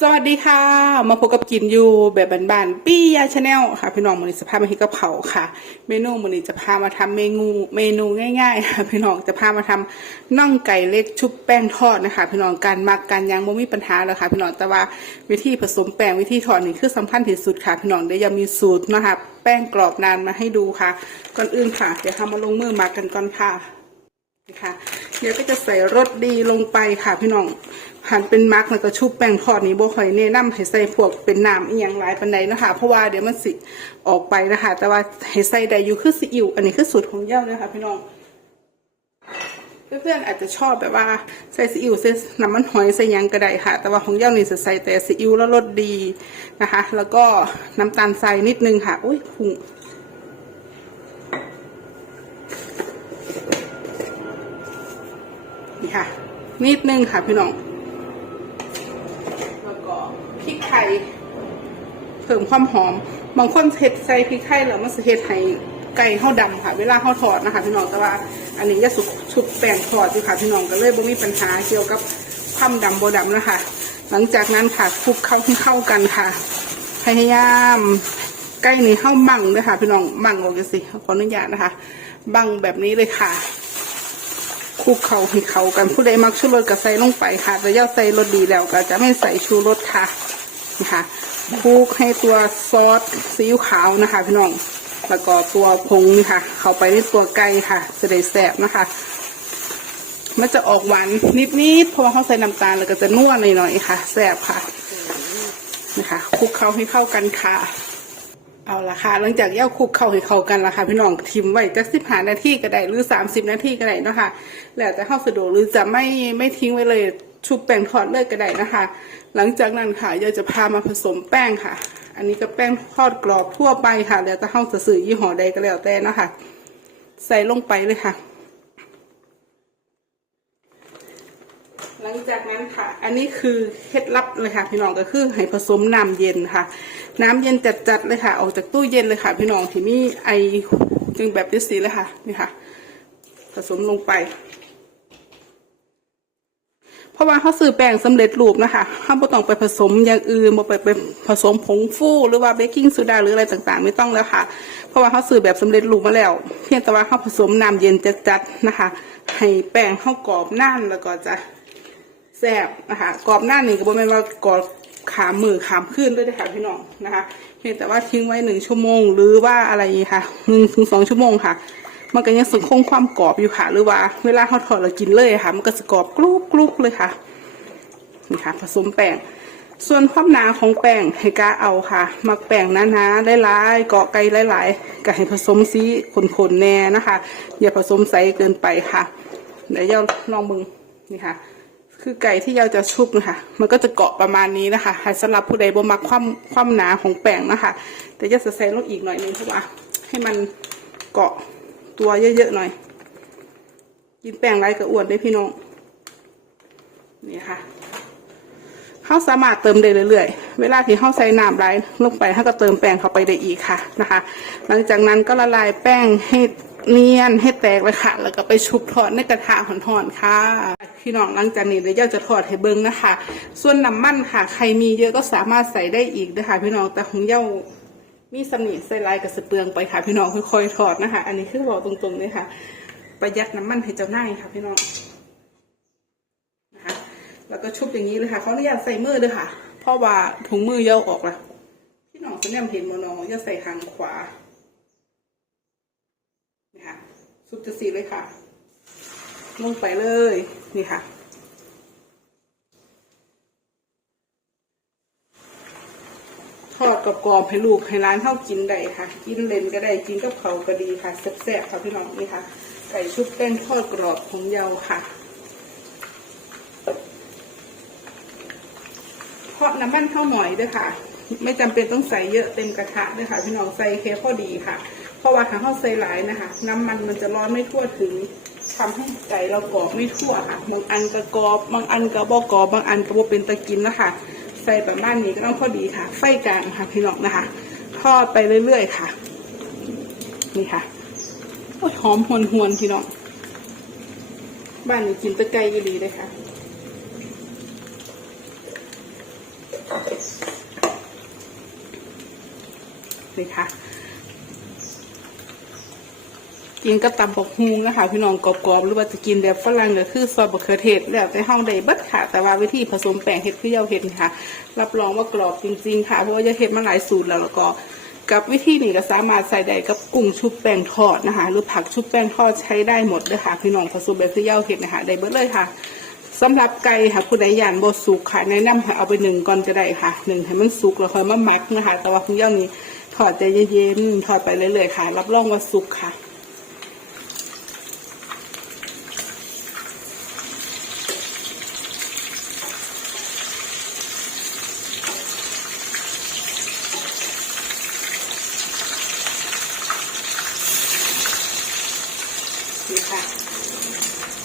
สวัสดีค่ะ มาพบกับกินอยู่แบบบานๆปี้ยาชาแนลค่ะ พี่น้องมือนี้จะพามาที่กะเพราค่ะ เมนูมือนี้จะพามาทำเมนูเมนูง่ายๆค่ะพี่น้องจะพามาทำน่องไก่เล็กชุบแป้งทอดนะคะ พี่น้องการมักการยังไม่มีปัญหาเลยค่ะ พี่น้องแต่ว่าวิธีผสมแป้งวิธีทอดนี่คือสำคัญที่สุดค่ะ พี่น้องเดี๋ยวยังมีสูตรนะคะแป้งกรอบนานมาให้ดูค่ะ ก่อนอื่นค่ะ เดี๋ยวทำมาลงมือมักกันก่อนค่ะ ค่ะเดี๋ยวก็จะใส่รสดีลงไปค่ะพี่น้องหั่นเป็นมักแล้วก็ชุบแป้งทอดนี้บ่ค่อยแนะนำให้ใส่พวกเป็นน้ำอีหยังหลายปานใดนะคะเพราะว่าเดี๋ยวมันสิออกไปนะคะ แต่ว่าให้ใส่ได้อยู่คือซีอิ๊วอันนี้คือสูตรของเย่านะคะพี่น้องเพื่อนๆอาจจะชอบแบบว่าใส่ซีอิ๊วใส่น้ำมันหอยใส่ยังก็ได้ค่ะ แต่ว่าของเย่านี่จะใส่แต่ซีอิ๊วแล้วรสดีนะคะ แล้วก็น้ำตาลทรายนิดนึงค่ะอุ้ยพุง นี่ค่ะ นิดนึงค่ะพี่น้อง แล้วก็พริกไทยเพิ่มความหอม บางคนเฮ็ดใส่พริกไทยแล้วมันจะเฮ็ดให้ไก่ข้าวดำค่ะ เวลาข้าวทอดนะคะ พี่น้องแต่ว่า อันนี้จะสุกชุบแป้งทอดอยู่ค่ะ พี่น้องก็เลยบ่มีปัญหาเกี่ยวกับความดำโบดำนะคะ หลังจากนั้นค่ะคลุกเข้าเข้ากันค่ะ พยายามใกล้นี้เข้าบังด้วยค่ะ พี่น้องบังออกกันสิขออนุญาตนะคะ บังแบบนี้เลยค่ะ คลุกเขาให้เขากันผู้ใดมักชูรสก็ใส่ลงไปค่ะแต่ย่าใส่รสดีแล้วก็จะไม่ใส่ชูรสค่ะนะคะคลุกให้ตัวซอสซีอิ๊วขาวนะคะ พี่น้องแล้วก็ตัวผงนี่ค่ะ เข้าไปในตัวไก่ค่ะจะได้แสบนะคะ มันจะออกหวานนิดๆเพราะว่าเขาใส่น้ำตาลแล้วก็จะนัวหน่อยๆค่ะแสบค่ะนะคะคลุกเขาให้เข้ากันค่ะ เอาละค่ะหลังจากย่าคลุกเข้าให้เข้ากันละค่ะพี่น้องทิมไว้จักสิบหานาทีก็ได้หรือสามสิบนาทีก็ได้เนาะคะแล้วแต่เข้าสะดวกหรือจะไม่ไม่ทิ้งไว้เลยชุบแป้งทอดเลยก็ได้นะคะ หลังจากนั้นค่ะย่าจะพามาผสมแป้งค่ะ อันนี้ก็แป้งทอดกรอบทั่วไปค่ะ แล้วแต่เข้าจะสื่อยี่ห้อใดก็แล้วแต่นะคะ ใส่ลงไปเลยค่ะ หลั งจากนั้นค่ะ อันนี้คือเคล็ดลับเลยค่ะพี่น้องก็คือให้ผสมน้ำเย็นค่ะ น้ำเย็นจัดๆเลยค่ะ ออกจากตู้เย็นเลยค่ะ พี่น้องที่มีไอจึงแบบนี้สีเลยค่ะนี่ค่ะ ผสมลงไป เพราะว่าเขาซื้อแป้งสำเร็จรูปนะคะเขาไม่ต้องไปผสมอย่างอื่นบ่ไปไปผสมผงฟูหรือว่าเบกกิ้งโซดาหรืออะไรต่างๆ ไม่ต้องแล้วค่ะ เพราะว่าเขาซื้อแบบสำเร็จรูปมาแล้ว เพียงแต่ว่าเขาผสมน้ำเย็นจัดๆนะคะ ให้แป้งเขากรอบน่านแล้วก็จะ แซ่บนะคะกรอบหน้าหนี่ก็บ่แม่นว่ากรอบขามมือขามขึ้นด้วยนะคะพี่น้องนะคะเพียงแต่ว่าทิ้งไว้หนึ่งชั่วโมง หรือว่าอะไรอย่างงี้ค่ะหนึ่งถึงสองชั่วโมงค่ะ มันก็ยังสังคงความกรอบอยู่ค่ะ หรือว่าเวลาเขาทอดเรากินเลยค่ะ มันก็จะกรอบกรุบกรุบเลยค่ะนี่ค่ะ ผสมแป้งส่วนความหนาของแป้งให้กาเอาค่ะมักแป้งหนาๆหลายๆเกาะไก่หลายๆก็ให้ผสมสีขนๆแน่นะคะ อย่าผสมใสเกินไปค่ะเดี๋ยวเราลองมึงนี่ค่ะ คือไก่ที่เราจะชุบนะคะ มันก็จะเกาะประมาณนี้นะคะให้สำหรับผู้ใดบ่มักความความหนาของแป้งนะคะ แต่จะใส่ลงอีกหน่อยนึงเพราะว่าให้มันเกาะตัวเยอะๆหน่อย กินแป้งไรก็อ้วนได้พี่น้อง นี่ค่ะเขาสามารถเติมได้เรื่อยๆ เวลาที่เขาใส่น้ำไรลงไปเขาก็เติมแป้งเข้าไปได้อีกค่ะนะคะ หลังจากนั้นก็ละลายแป้งให้ เนียนให้แตกเลยค่ะ แล้วก็ไปชุบทอดในกระทะหอนๆค่ะ พี่น้องหลังจากนี้เดี๋ยวเจ้าจะทอดให้เบิ้งนะคะ ส่วนน้ำมันค่ะ ใครมีเยอะก็สามารถใส่ได้อีกนะคะพี่น้องแต่ของเจ้ามีสำนีใส่ลายกับสเปลืองไปค่ะ พี่น้องค่อยๆทอดนะคะ อันนี้คือบอกตรงๆเลยค่ะ ประหยัดน้ำมันให้เจ้าหน้าค่ะ พี่น้องนะคะ แล้วก็ชุบอย่างนี้เลยค่ะเขาอนุญาตใส่มือด้วยค่ะ เพราะว่าถุงมือเยาออกละพี่น้องจะเนี่ยเห็นโมนองจะใส่ทางขวานี่ค่ะ ซุปจะสีเลยค่ะ ลงไปเลย นี่ค่ะ ทอดกับกรอบๆให้ลูกให้ร้านเข้ากินได้ค่ะ กินเลนก็ได้กินกับเขาวก็ดีค่ะแซ่บๆค่ะพี่น้องนี่ค่ะ ไก่ชุบแป้งทอดกรอบของเยาค่ะเพราะน้ำมันเข้าหน่อยด้วยค่ะ ไม่จำเป็นต้องใส่เยอะเต็มกระทะด้วยค่ะ พี่น้องใส่แค่พอดีค่ะ เพราะว่าถ้าเข้าใส่หลายนะคะ น้ำมันมันจะร้อนไม่ทั่วถึงทำให้ไก่เรากรอบไม่ทั่วค่ะบางอันก็กรอบบางอันก็บ่กรอบบางอันก็บ่เป็นตะกินนะคะใส่ประมาณนี้ก็ต้องพอดีค่ะ ไฟกลางค่ะพี่น้องนะคะ ทอดไปเรื่อยๆค่ะ นี่ค่ะอหอมหวนหวนๆพี่น้องบ้านนี้กินตะไก่ยีดีเลยค่ะนี่ค่ะ กินกับตำบกฮุงนะคะพี่น้องกรอบๆหรือว่าจะกินแบบฝรั่งก็คือซอสบะเขือเทศแล้วแต่ห้องใดบิดค่ะ แต่ว่าวิธีผสมแป้งเห็ดคือเยาเห็ดนี่ค่ะ รับรองว่ากรอบจริงๆค่ะ เพราะว่าเยาเห็ดมาหลายสูตรแล้วแล้วก็กับวิธีนี้ก็สามารถใส่ได้กับกุ้งชุบแป้งทอดนะคะ หรือผักชุบแป้งทอดใช้ได้หมดเลยค่ะพี่น้องผสมแบบคือเยาเห็ดนะคะได้เบิดเลยค่ะสำหรับไก่ค่ะผู้ใดยานบดสุกค่ะแนะนำให้เอาไปหนึ่งก่อนก็ได้ค่ะหนึ่งให้มันสุกแล้วค่อยมาหมักนะคะ แต่ว่าคุณเยานี้ทอดใจเย็นๆทอดไปเรื่อยๆค่ะ รับรองว่าสุกค่ะ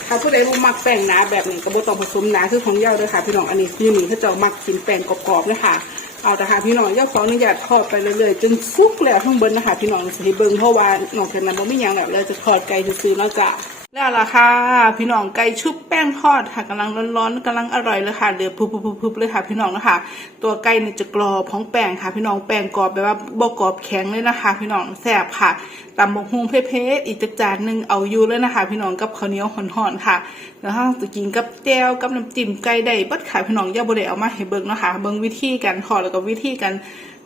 ถ้าผู้ใดรู้มักแป้งหนาแบบนี้กระโบต้องผสมหนาคือของเย่าด้วยค่ะ พี่น้องอันนี้ยืนี่เขาจะมักกินแป้งกรอบๆนะคะเอาแต่ค่ะพี่น้องย่าขออนุญาตทอดไปเรื่อยๆจนสุกแล้วทั้งเบิ้นะคะพี่น้องสิเบิ้งเพราะว่านองจากนั้นบ่มีหยังแบบเราจะทอดไก่ซื้อๆเนาะจ้ะ แล้วล่ะค่ะ พี่น้องไก่ชุบแป้งทอดค่ะกำลังร้อนๆกำลังอร่อยเลยค่ะเดือดพุบๆเลยค่ะ พี่น้องนะคะ ตัวไก่เนี่ยจะกรอบของแป้งค่ะ พี่น้องแป้งกรอบแบบว่าบกรอบแข็งเลยนะคะ พี่น้องแซ่บค่ะตำบกฮุงเผ็ดๆอีกจานหนึ่งเอาอยู่เลยนะคะ พี่น้องกับข้าวเหนียวห่อนๆค่ะแล้วถ้าจะกินกับแจ่วกับน้ำจิ้มไก่ได้บัดค่ะพี่น้องอย่าบ่ได้เอามาให้เบิ่งนะคะเบิ่งวิธีการทอดแล้วก็วิธีการ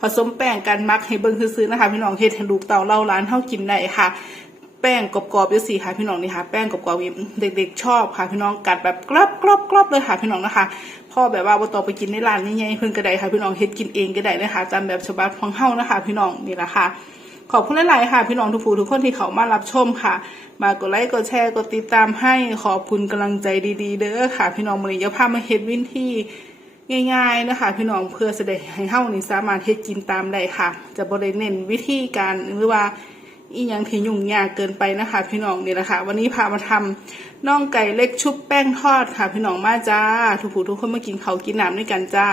ผสมแป้งการมักให้เบิ่งซื่อๆนะคะ พี่น้องเฮ็ดให้ลูกเต่าเล่าร้านเฮากินได้ค่ะ แป้งกรอบๆอยู่สี่ค่ะพี่น้องนี่ค่ะแป้งกรอบๆเด็กๆชอบค่ะพี่น้องกัดแบบกรอบกรอบกรอบเลยค่ะพี่น้องนะคะพ่อแบบว่าบ่ต้อไปกินในร้านนี่ไงเพิ่นก็ได้ค่ะ พี่น้องเฮ็ดกินเองก็ได้นะคะตามแบบฉบับของเฮานะคะ พี่น้องนี่แหละค่ะขอบคุณหลายๆค่ะ พี่น้องทุกผู้ทุกคนที่เขามารับชมค่ะ มากดไลค์กดแชร์กดติดตามให้ขอบคุณกำลังใจดีๆ เด้อค่ะ พี่น้องมื้อนี้จะพามาเฮ็ดวินที่ง่ายๆนะคะพี่น้องเพื่อแสดงให้เฮานี่สามารถเฮ็ดกินตามได้ค่ะ จะบ่ได้เน้นวิธีการหรือว่า อีหยังที่ยุ่งยากเกินไปนะคะ พี่น้องนี่แหละค่ะ วันนี้พามาทำน่องไก่เล็กชุบแป้งทอดค่ะ พี่น้องมาจ้า ทุกผู้ทุกคนมากินเขาวกินน้ำด้วยกันจ้า